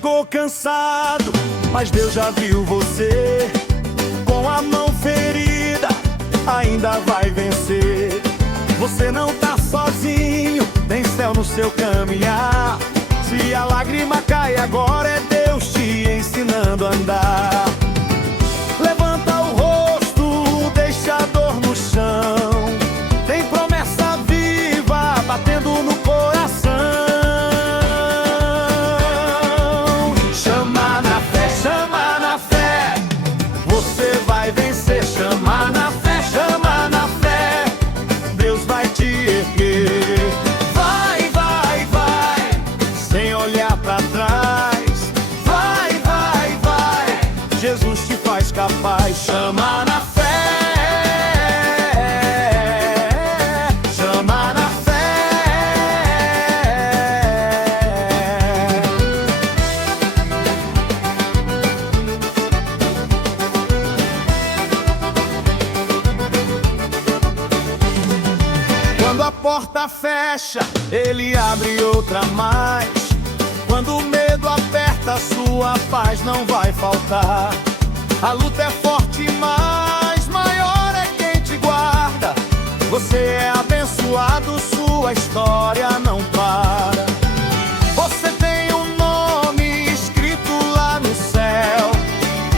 chegou cansado, mas Deus já viu você. Com a mão ferida, ainda vai vencer. Você não tá sozinho, tem céu no seu caminhar. Se a lágrima cai agora, é Deus te ensinando a andar. Levanta o rosto, deixa a dor no chão. Tem promessa viva batendo no coração. Chama na fé, você vai vencer. Chama na fé, Deus vai te erguer. Vai, vai, vai, sem olhar pra trás. Vai, vai, vai, Jesus te faz capaz. Chama na fé, chama na fé. Quando a porta fecha, Ele abre outra mais. Quando o medo aperta, sua paz não vai faltar. A luta é forte, mas maior é quem te guarda. Você é abençoado, sua história não para. Você tem um nome escrito lá no céu,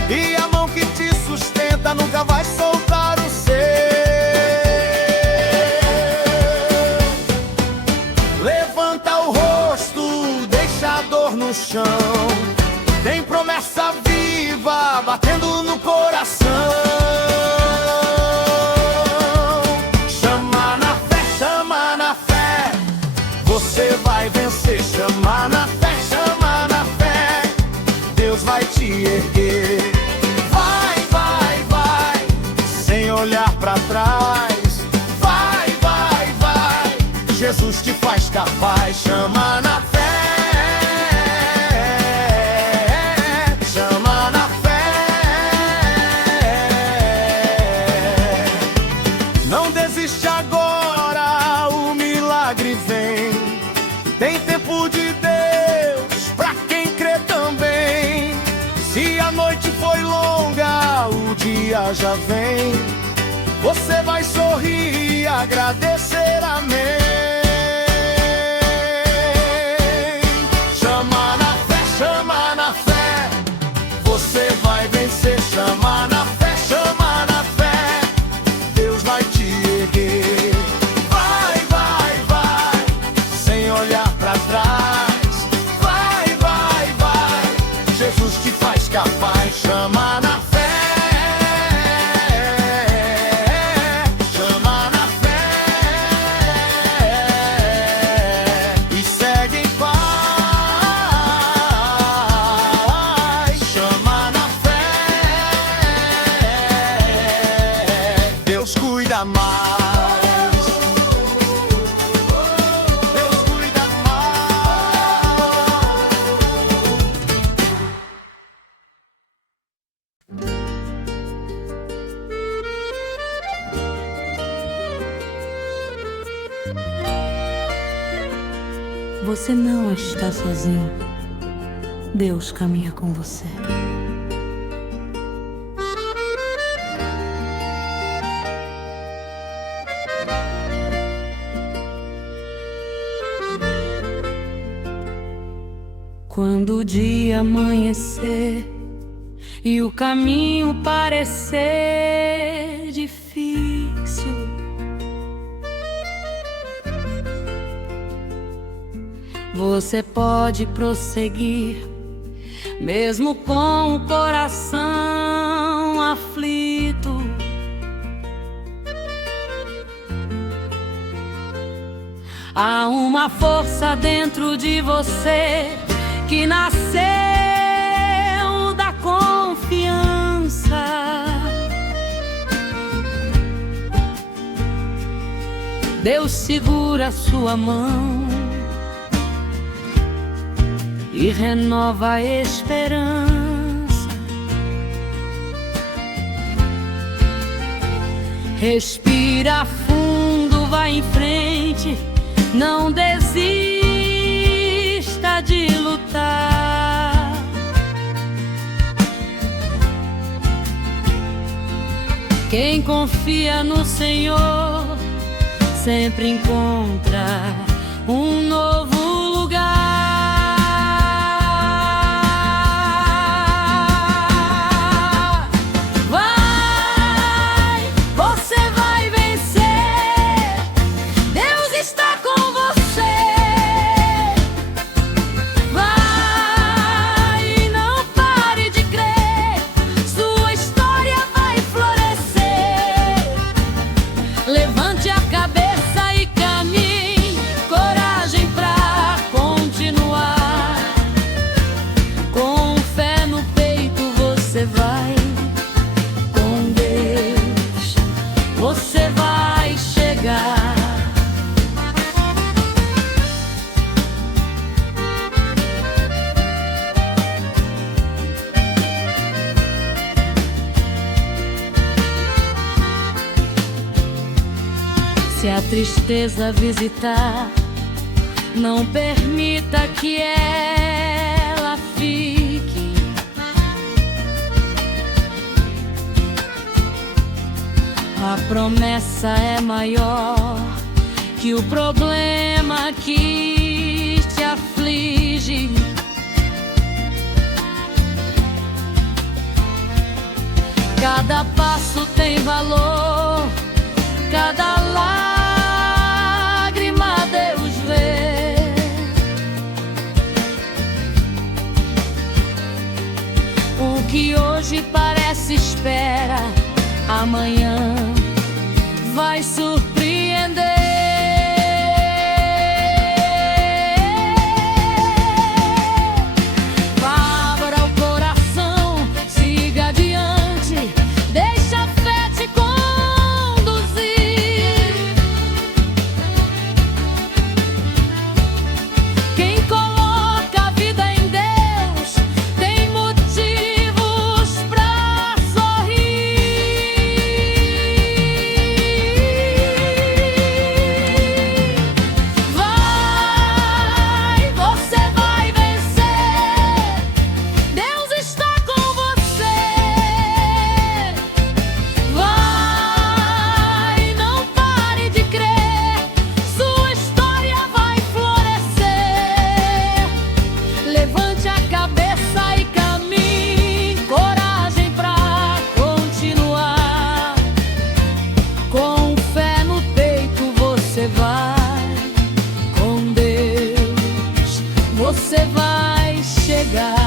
e a mão que te sustenta nunca vai soltar o seu. Levanta o rosto, deixa a dor no chão. Tem promessa viva batendo no coração. Chama na fé, você vai vencer. Chama na fé, Deus vai te erguer. Vai, vai, vai, sem olhar pra trás. Vai, vai, vai, Jesus te faz capaz. Chama na fé. Agora o milagre vem. Tem tempo de Deus pra quem crê também. Se a noite foi longa, o dia já vem. Você vai sorrir e agradecer, amém. Chama na fé, você vai vencer. Chama na fé, Deus vai te erguer. Vai, vai, vai, sem olhar pra trás. Vai, vai, vai, Jesus te faz capaz. Chama na fé, chama na fé, e segue em paz. Chama na fé, Deus cuida mais. Você não está sozinho. Deus caminha com você. Quando o dia amanhecer e o caminho parecer difícil, você pode prosseguir, mesmo com o coração aflito. Há uma força dentro de você que nasceu da confiança. Deus segura a sua mão e renova a esperança. Respira fundo, vai em frente, não desista de lutar. Quem confia no Senhor sempre encontra um novo lugar. Vai, você vai vencer. Deus está com você. Vai, não pare de crer. Sua história vai florescer. Levante a cabeça e caminhe, coragem pra continuar. Com fé no peito você vai, com Deus você vai chegar. Se a tristeza visitar, não permita que ela fique. A promessa é maior que o problema que te aflige. Cada passo tem valor, cada lágrima Deus vê. O que hoje parece espera, amanhã vai surpreender. Abra o coração, siga adiante, deixa a fé te conduzir. Quem coloca a vida em Deus tem motivos pra sorrir. Vai, você vai vencer. Deus está com você. Vai, não pare de crer. Sua história vai florescer. Levante a cabeça e caminhe, coragem pra continuar. Com fé no peito você vai, com Deus você vai chegar.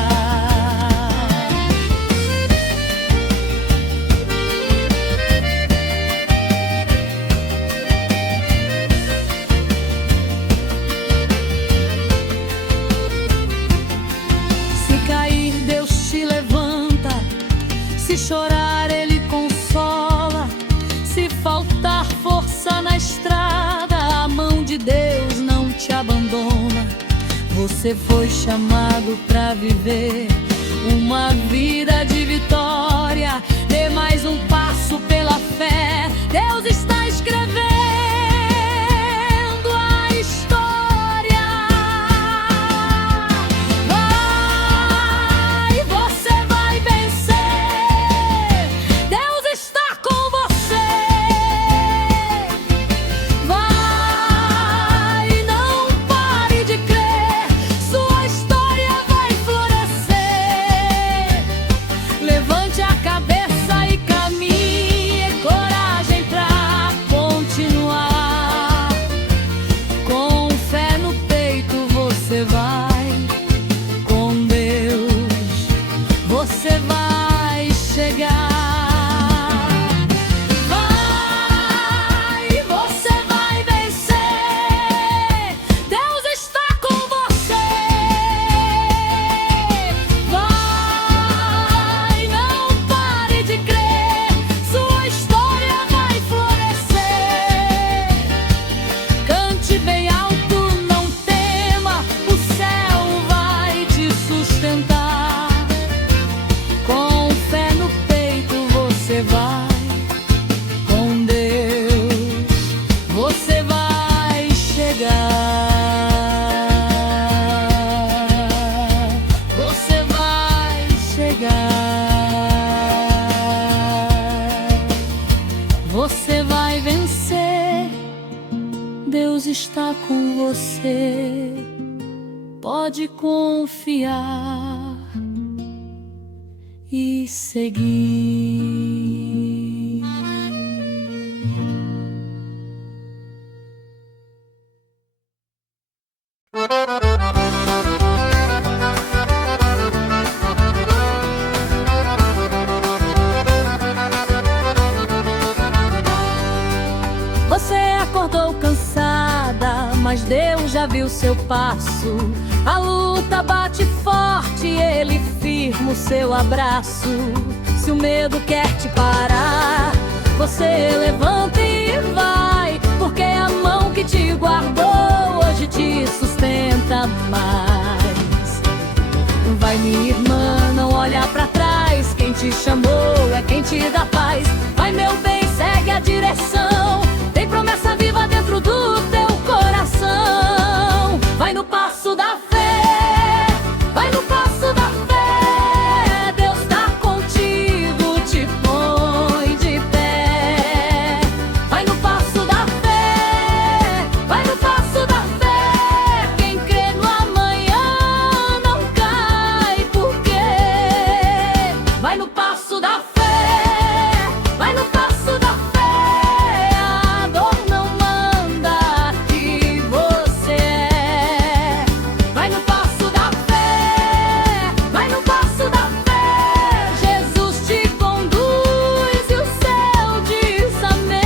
Se cair, Deus te levanta. Se chorar, Ele consola. Se faltar força na estrada, a mão de Deus não te abandona. Você foi chamado pra viver uma vida de vitória. Dê mais um passo pela fé. Deus está escrevendo a história. Vai, você vai vencer. Deus está com você. Vai, não pare de crer. Sua história vai florescer. Levante a cabeça e caminhe, coragem pra continuar. Com fé no peito você vai, com Deus você vai chegar. Vai, você vai vencer. Deus está com você. Vai, não pare de crer. Sua história vai florescer. Cante bem alto, não tema. O céu está com você. Pode confiar e seguir. Você acordou cansada, mas Deus já viu seu passo. A luta bate forte, Ele firma o seu abraço. Se o medo quer te parar, você levanta e vai, porque a mão que te guardou hoje te sustenta mais. Vai, minha irmã, não olha pra trás, quem te chamou é quem te dá paz. Vai, meu bem, segue a direção, tem promessa viva dentro do teu coração. Vai no passo da fé, vai no passo da fé. Deus tá contigo, te põe de pé. Vai no passo da fé, vai no passo da fé. Quem crê no amanhã não cai, porque vai no passo da fé, vai no passo da fé. A dor não manda que você é. Vai no passo da fé, vai no passo da fé. Jesus te conduz e o céu diz amém.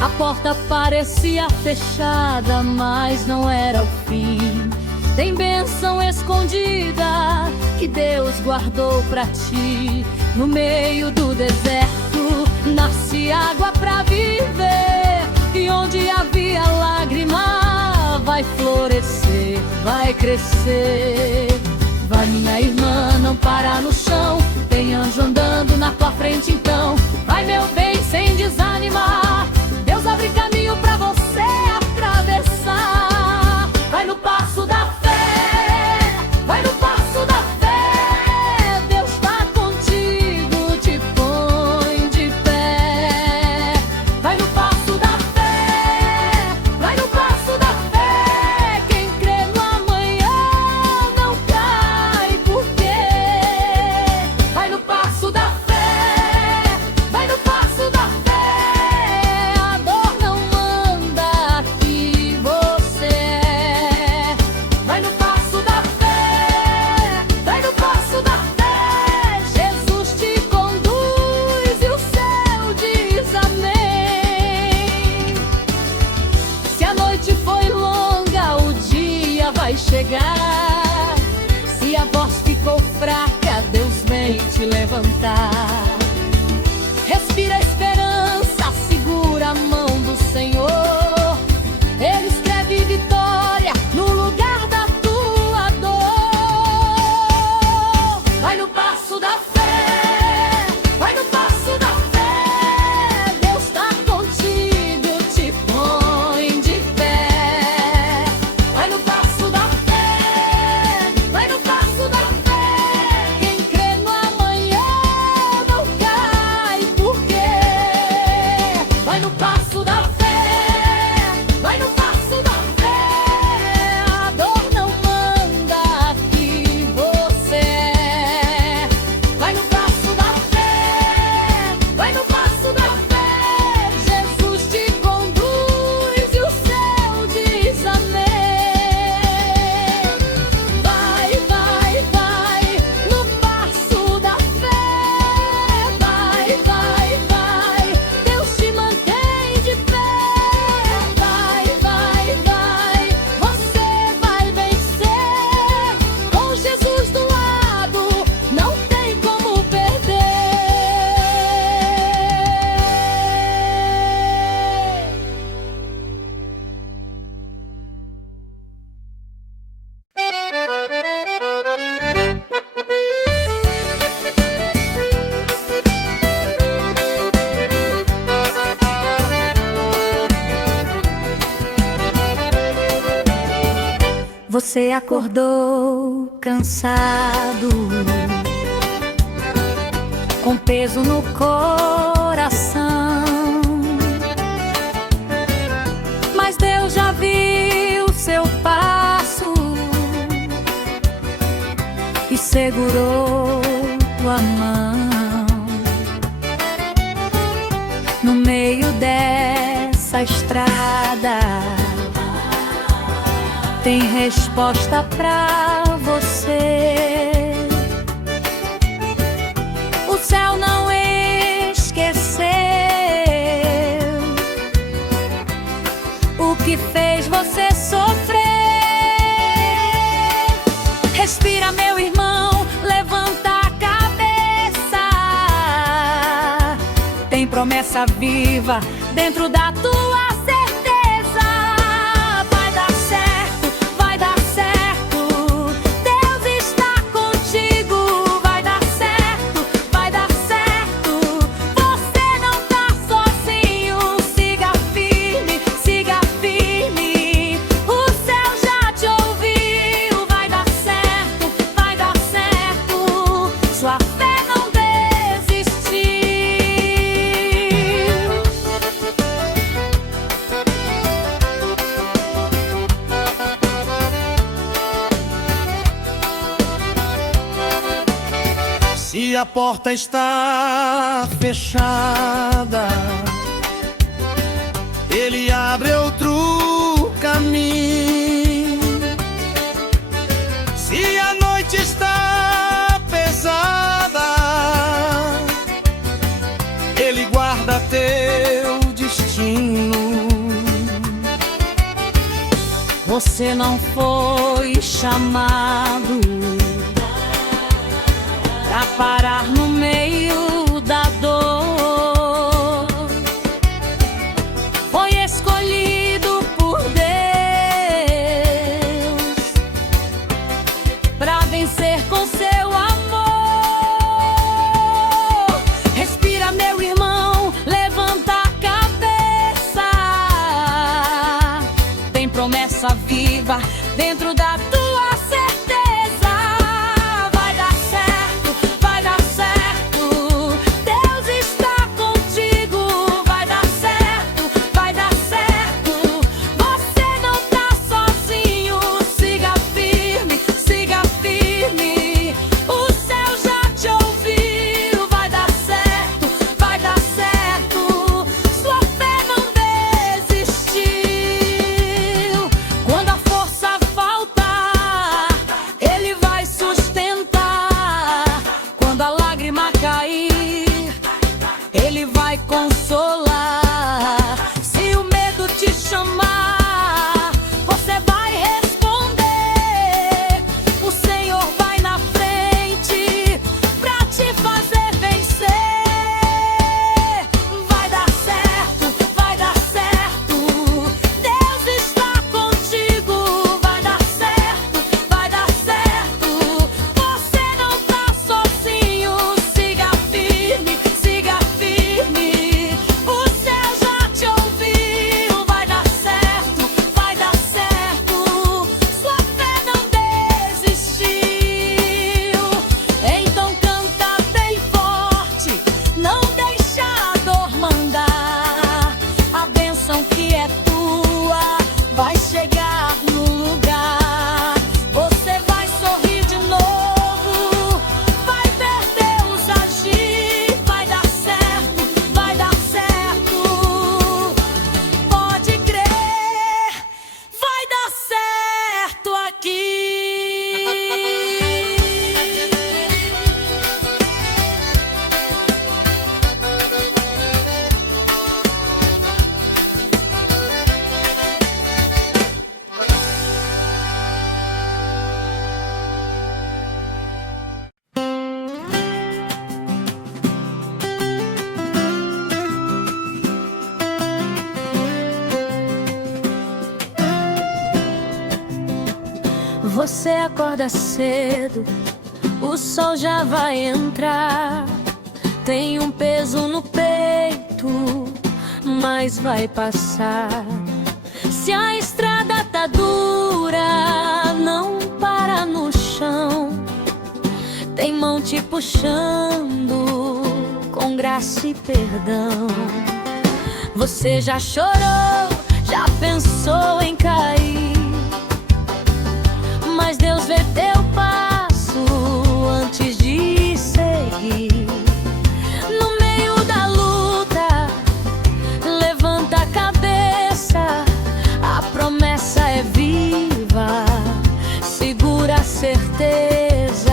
A porta parecia fechada, mas não era o fim. Tem bênção escondida que Deus guardou pra ti. No meio do deserto nasce água pra viver, e onde havia lágrima vai florescer, vai crescer. Vai, minha irmã, não para no chão, tem anjo andando na tua frente então. Vai, meu bem, sem desanimar, Deus abre caminho pra você atravessar. Vai no passo da fé, vai no passo da fé. Deus tá contigo, te põe de pé. Vai no passo da fé, vai no passo da fé. Quem crê no amanhã não cai, porque vai no passo da fé, vai no passo da fé. A dor não manda que você é. Vai no passo da fé, vai no passo da fé. Jesus te conduz e o céu diz amém. Se a noite foi longa, o dia vai chegar. Se a voz ficou fraca, Deus vem te levantar. Respira a esperança, segura a mão do Senhor. Ele escreve vitória no lugar da tua dor. Vai no passo da fé, vai no passo da fé. Deus tá contigo, te põe de pé. Vai no passo da fé, vai no passo da fé. Quem crê no amanhã não cai, porque Você acordou cansado, com peso no coração, mas Deus já viu seu passo e segurou tua mão. No meio dessa estrada tem resposta pra você. O céu não esqueceu o que fez você sofrer. Respira, meu irmão, levanta a cabeça. Tem promessa viva dentro da tua certeza. Vai dar certo, vai dar certo. Deus está contigo. Vai dar certo, vai dar certo. Você não tá sozinho. Siga firme, siga firme. O céu já te ouviu. Vai dar certo, vai dar certo. Sua fé não desistiu. Se a porta está fechada, Ele abre outro caminho. Se a noite está pesada, Ele guarda teu destino. Você não foi chamado pra parar no meio da dor. Foi escolhido por Deus pra vencer com seu amor. Respira, meu irmão, levanta a cabeça. Tem promessa viva dentro da tua certeza. Vai dar certo, vai dar certo. Deus está contigo. Vai dar certo, vai dar certo. Você não tá sozinho. Siga firme, siga firme. O céu já te ouviu. Vai dar certo, vai dar certo. Sua fé não desistiu. Quando a força faltar, Ele vai sustentar. Quando a lágrima cair, Ele vai consolar. Se o medo te chamar, você vai responder. O Senhor vai na frente pra te fazer vencer. Vai dar certo, vai dar certo. Deus está contigo. Vai dar certo, vai dar certo. Você não tá sozinho. Siga firme, siga firme. O céu já te ouviu. Vai dar certo, vai dar certo. Sua fé não desistiu. Então canta bem forte, não deixa a dor mandar. A bênção que é tua vai chegar no lugar. Você vai sorrir de novo, vai ver Deus agir. Vai dar certo, vai dar certo. Pode crer, vai dar certo aqui. Você acorda cedo, o sol já vai entrar. Tem um peso no peito, mas vai passar. Se a estrada tá dura, não mão te puxando com graça e perdão. Você já chorou, já pensou em cair, mas Deus vê teu passo antes de seguir. No meio da luta, levanta a cabeça, a promessa é viva, segura a certeza.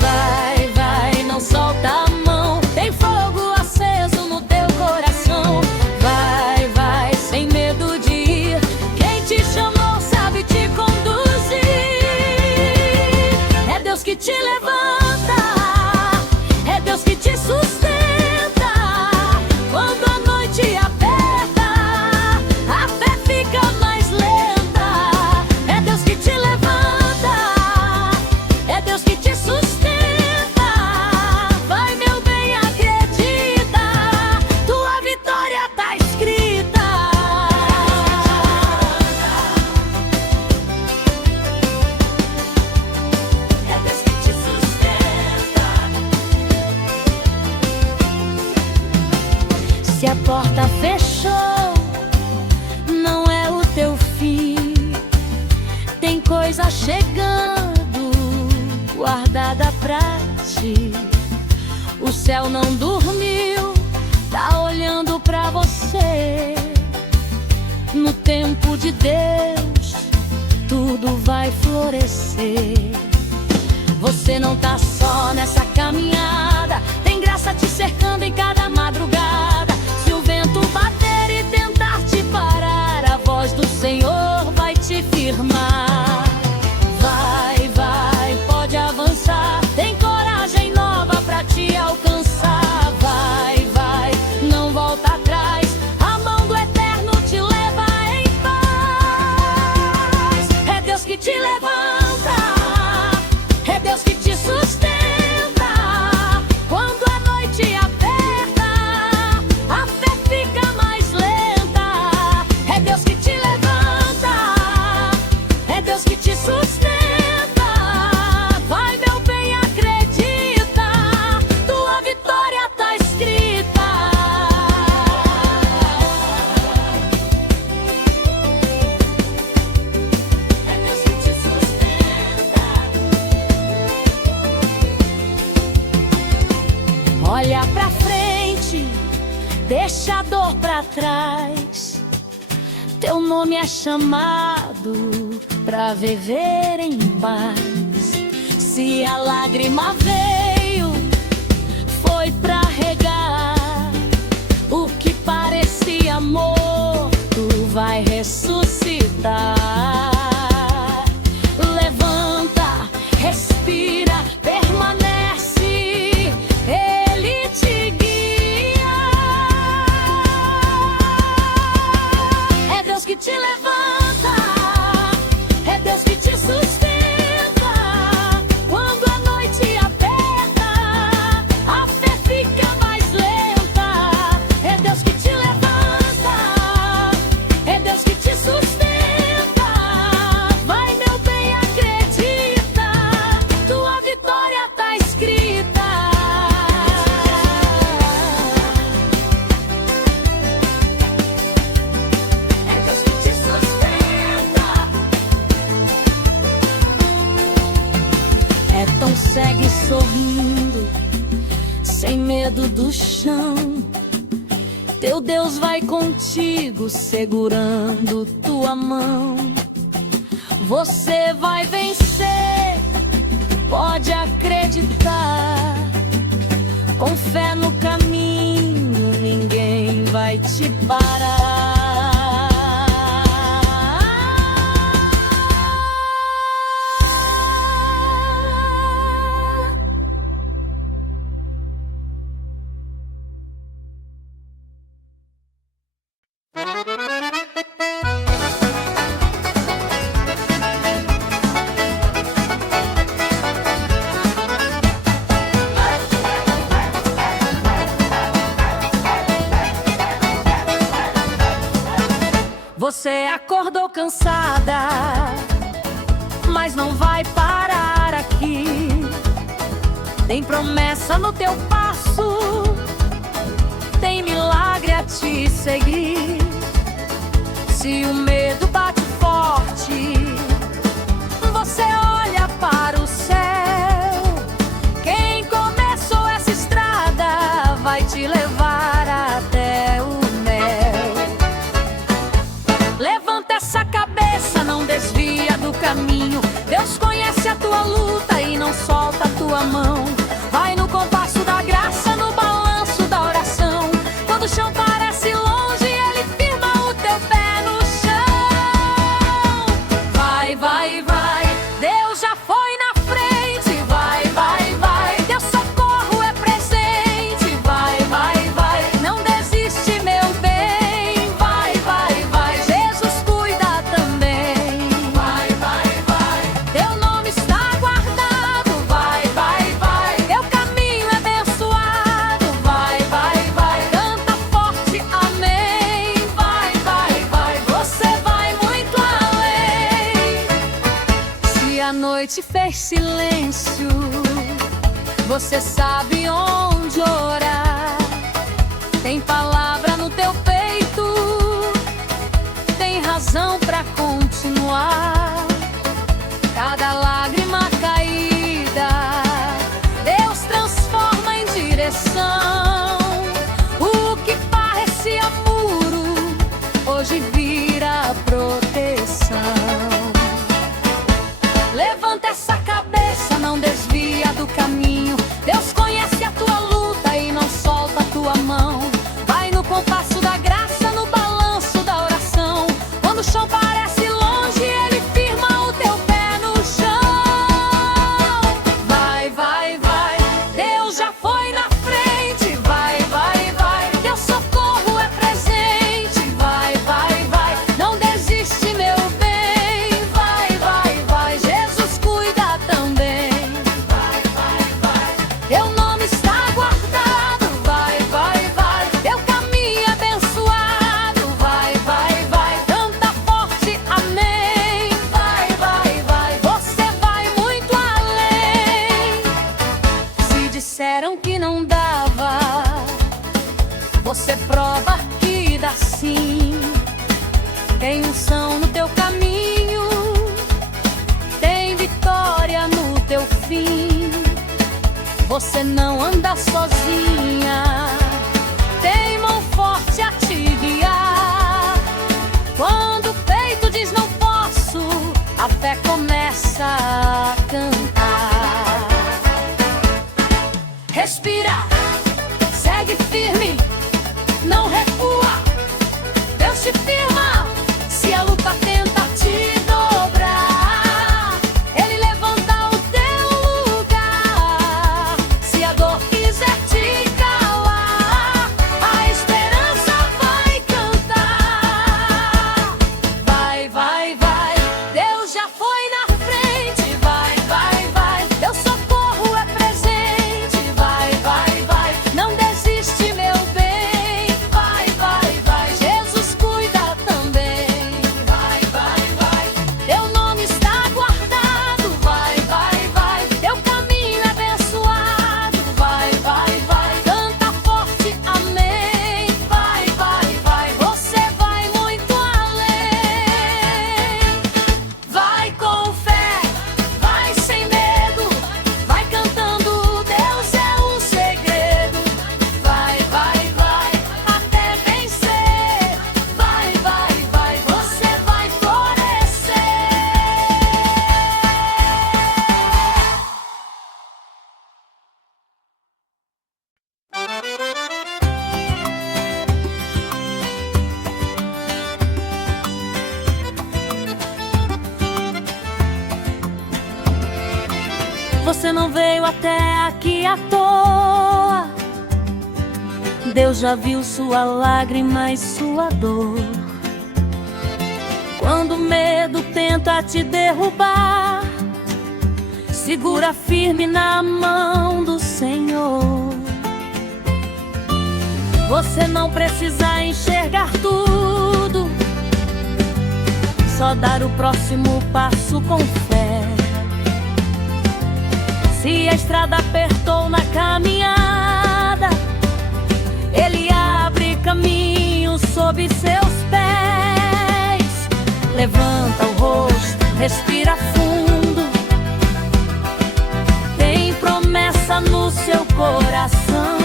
Vai, vai, não solta a mão, tem fogo aceso no teu coração. Vai, vai, sem medo de ir, quem te chamou sabe te conduzir. É Deus que te levanta, é Deus que te sustenta. Quando a noite aperta, a fé fica mais lenta. É Deus que te levanta, é Deus que te sustenta. Vai, meu bem, acredita, tua vitória tá escrita. É Deus que te sustenta. Se a porta fechou, não é o teu fim. Tem coisa chegando, guardada pra ti. O céu não dormiu, tá olhando pra você. No tempo de Deus, tudo vai florescer. Você não tá só nessa caminhada, tem graça te cercando em cada madrugada. Se o vento bater e tentar te parar, a voz do Senhor vai te firmar. Vai, vai, pode avançar, tem coragem nova pra te alcançar. Vai, vai, não volta atrás, a mão do Eterno te leva em paz. É Deus que te levanta, é Deus que te sustenta. Quando a noite aperta, a fé fica mais lenta. É Deus que te levanta, é Deus que te sustenta. Vai, meu bem, acredita, tua vitória tá escrita. É Deus que te sustenta. Olha pra frente, deixa a dor pra trás. Teu nome é chamado pra viver em paz. Se a lágrima veio, foi pra regar. O que parecia morto vai ressuscitar. Levanta, respira, permanece, Ele te guia. É Deus que te levanta, é Deus que te sustenta. Quando a noite aperta, a fé fica mais lenta. É Deus que te levanta, é Deus que te sustenta. Vai, meu bem, acredita, tua vitória tá escrita. É Deus que te sustenta. Então segue sorrindo, sem medo do chão. Teu Deus vai contigo, segurando tua mão. Você vai vencer, pode acreditar. Com fé no caminho, ninguém vai te parar. Você acordou cansada, mas não vai parar aqui. Tem promessa no teu passo, tem milagre a te seguir. Se o medo bate forte, você olha para o céu. Quem começou essa estrada vai te levar até o mel. Levanta essa cabeça, não desvia do caminho. Deus conhece a tua luta e não solta a tua mão. Vai no compasso da graça, no balanço da oração. Quando o chão parece longe, Ele firma o teu pé no chão. Vai, vai, vai, Deus já foi na frente. Vai, vai, vai, Teu socorro é presente. Vai, vai, vai, não desiste, meu bem. Vai, vai, vai, Jesus cuida também. Vai, vai, vai, Teu nome está guardado. Vai, vai, vai, Teu caminho é abençoado. Vai, vai, vai, canta forte, amém. Vai, vai, vai, você vai muito além. Se a noite fez silêncio, você sabe onde orar. Tem palavra no teu peito, tem razão pra continuar. Cada lágrima caída, Deus transforma em direção. O que parecia muro, hoje vira proteção. Levanta essa cabeça, não desvia do caminho. Deus conhece a tua luta e não solta a tua mão. Vai no compasso da graça, no balanço da oração. Quando o chão parece longe, Ele firma o teu pé no chão. Vai, vai, vai, Deus já foi na frente. Vai, vai, vai, Teu socorro é presente. Vai, vai, vai, não desiste, meu bem. Vai, vai, vai, Jesus cuida também. Vai, vai, vai, Teu nome está guardado. Vai, vai, vai, Teu caminho é abençoado. Vai, vai, vai, canta forte, amém. Vai, vai, vai, você vai muito além. Se disseram que não dava, você prova que dá sim. Tem unção no teu caminho, tem vitória no teu fim. Você não anda sozinha, tem mão forte a te guiar. Quando o peito diz não posso, a fé começa a cantar. Respira, segue firme, não recua. Deus te firma, se a luta tenta te dobrar, Ele levanta o teu lugar. Se a dor quiser te calar, a esperança vai cantar. Vai, vai, vai, Deus já foi na frente. Vai, vai, vai, Teu socorro é presente. Vai, vai, vai, não desiste, meu bem. Vai, vai, vai, Jesus cuida também. Vai, vai, vai, Teu nome está guardado. Vai, vai, vai, Teu caminho é abençoado. Vai, vai, vai, canta forte, amém. Vai, vai, vai, você vai muito além. Vai com fé, vai sem medo, vai cantando, Deus é o segredo. Vai, vai, vai, até vencer. Vai, vai, vai, você vai florescer. Você não veio até aqui à toa. Deus já viu sua lágrima e sua dor. Quando o medo tenta te derrubar, segura firme na mão do Senhor. Você não precisa enxergar tudo, só dar o próximo passo com fé. Se a estrada apertou mal na caminhada, Ele abre caminho sob seus pés. Levanta o rosto, respira fundo, tem promessa no seu coração.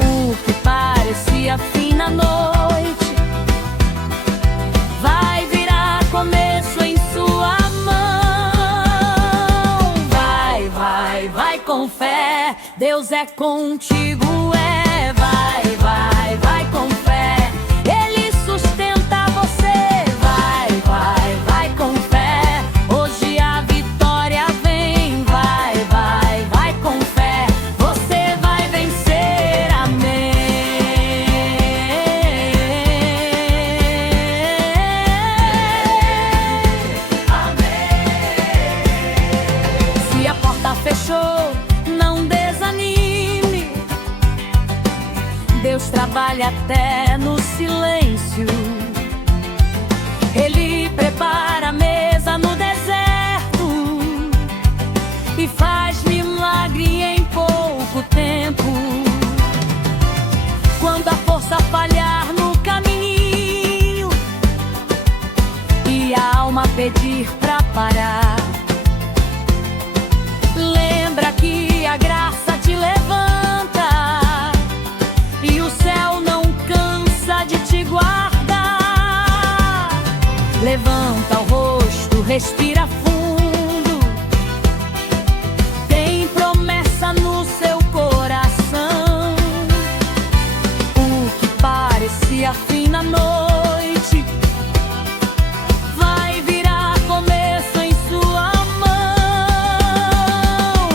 O que parecia fim na noite vai virar começo em sua mão. Vai, vai, vai com fé, Deus é contigo, é. Vai, vai, vai com fé, Ele sustenta você. Vai, vai, vai com fé, hoje a vitória vem. Vai, vai, vai com fé, você vai vencer, amém. Se a porta fechou, não desanime, Deus trabalha até no silêncio. Ele prepara a mesa no deserto e faz milagre em pouco tempo. Quando a força falhar no caminho e a alma pedir pra parar, lembra que a graça te levanta e o céu não cansa de te guardar. Levanta o rosto, respira fundo, tem promessa no seu coração. O que parecia fim na noite vai virar começo em sua mão.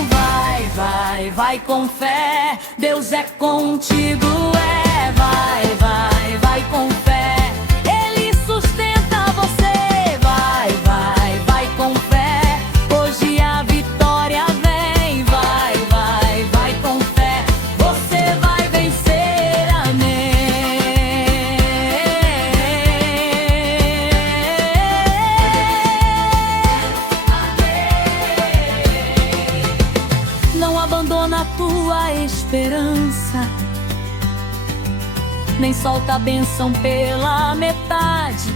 Vai, vai, vai com fé, Deus é contigo, é. Vai, vai, vai com fé, Ele sustenta você. Vai, vai, vai com fé, hoje a vitória vem. Vai, vai, vai com fé, você vai vencer, amém. Não abandona a tua esperança, nem solta a bênção pela metade.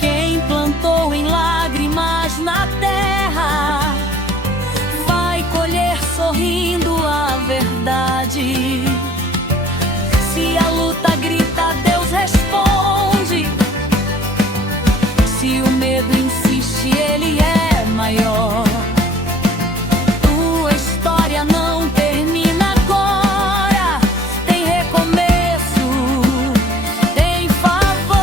Quem plantou em lágrimas na terra vai colher sorrindo a verdade. Se a luta grita, Deus responde. Se o medo insiste, Ele é maior. Tua história não termina agora, tem recomeço, tem favor.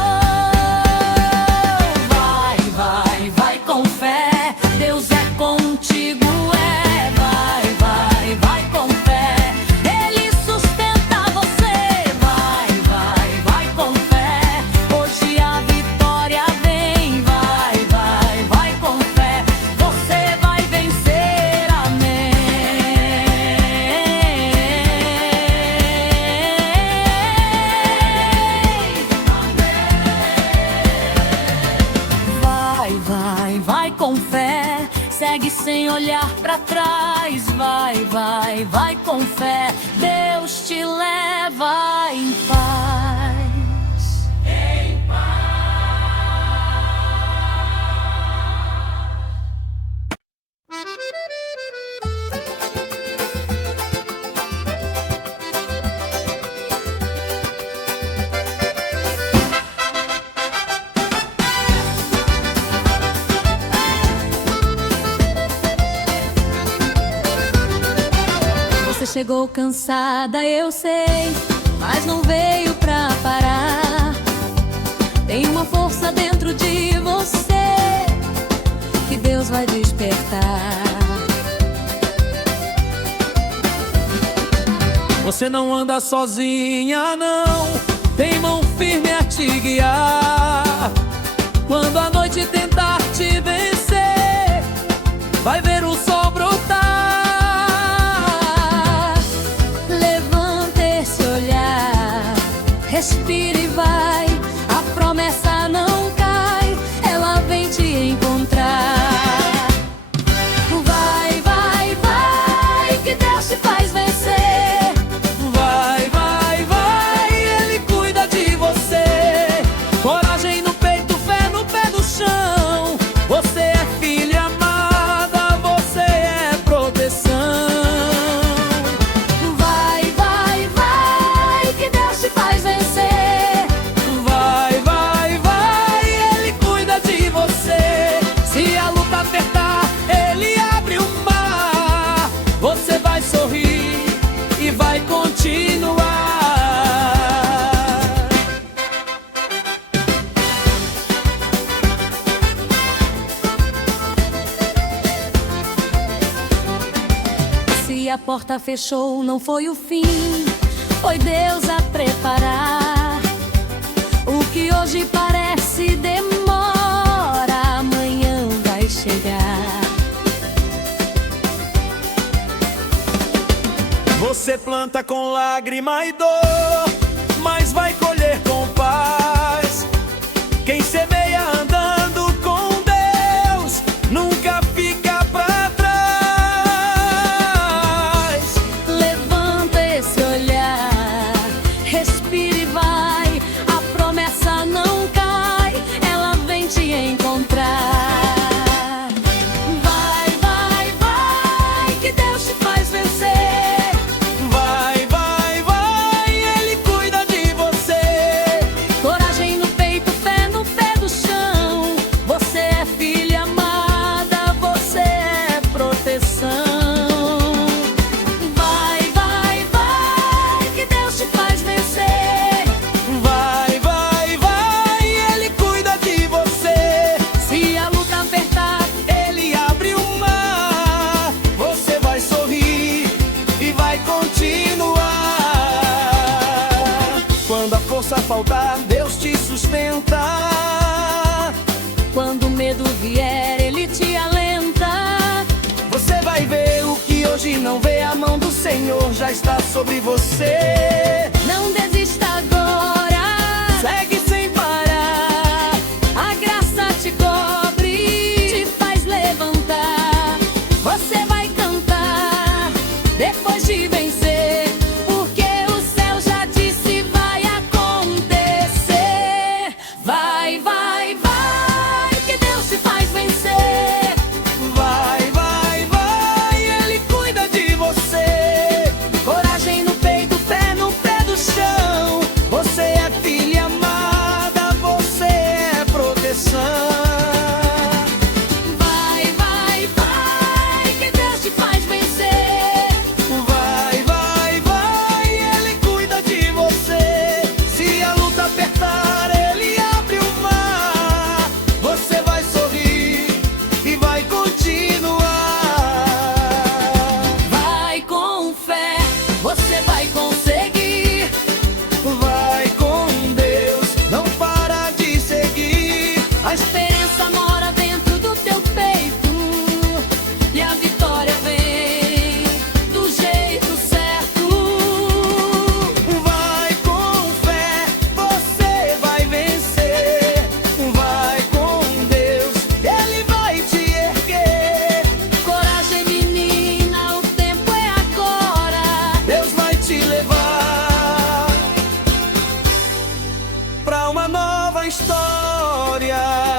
Vai, vai, vai com fé, Deus é contigo, é. Vai, vai, vai com fé, Ele sustenta você. Vai, vai, vai com fé, hoje a vitória vem. Vai, vai, vai com fé, você vai vencer, amém. Vai, vai, vai com fé, segue sem olhar pra trás. Vai, vai, vai com fé, Deus te leva em paz. Em Você chegou cansada, eu sei, mas não veio pra parar. Tem uma força dentro de você que Deus vai despertar. Você não anda sozinha, não, tem mão firme a te guiar. Quando a noite tentar te vencer, vai ver o sol brotar. Levanta esse olhar, respira e vai. A promessa não cai, ela vem te encontrar. Vai, vai. a porta fechou, não foi o fim, foi Deus a preparar. O que hoje parece demora, amanhã vai chegar. Você planta com lágrima e dor, mas vai colher com paz. Quem semeia andando com Deus nunca fica pra trás. Levanta esse olhar, respira e vai. A promessa não cai, ela vem te encontrar. Vai, vai, vai, que Deus te faz vencer. Quando a força faltar, Deus te sustenta. Quando o medo vier, Ele te alenta. Você vai ver o que hoje não vê, a mão do Senhor já está sobre você. Não desista agora, segue sem parar. A graça te cobre, te faz levantar. Você vai cantar depois de vencer. Você vai conseguir. Vai com Deus, não para de seguir. A esperança mora dentro do teu peito e a vitória vem do jeito certo. Vai com fé, você vai vencer. Vai com Deus, Ele vai te erguer. Coragem, menina, o tempo é agora. Deus vai te levar pra uma nova história.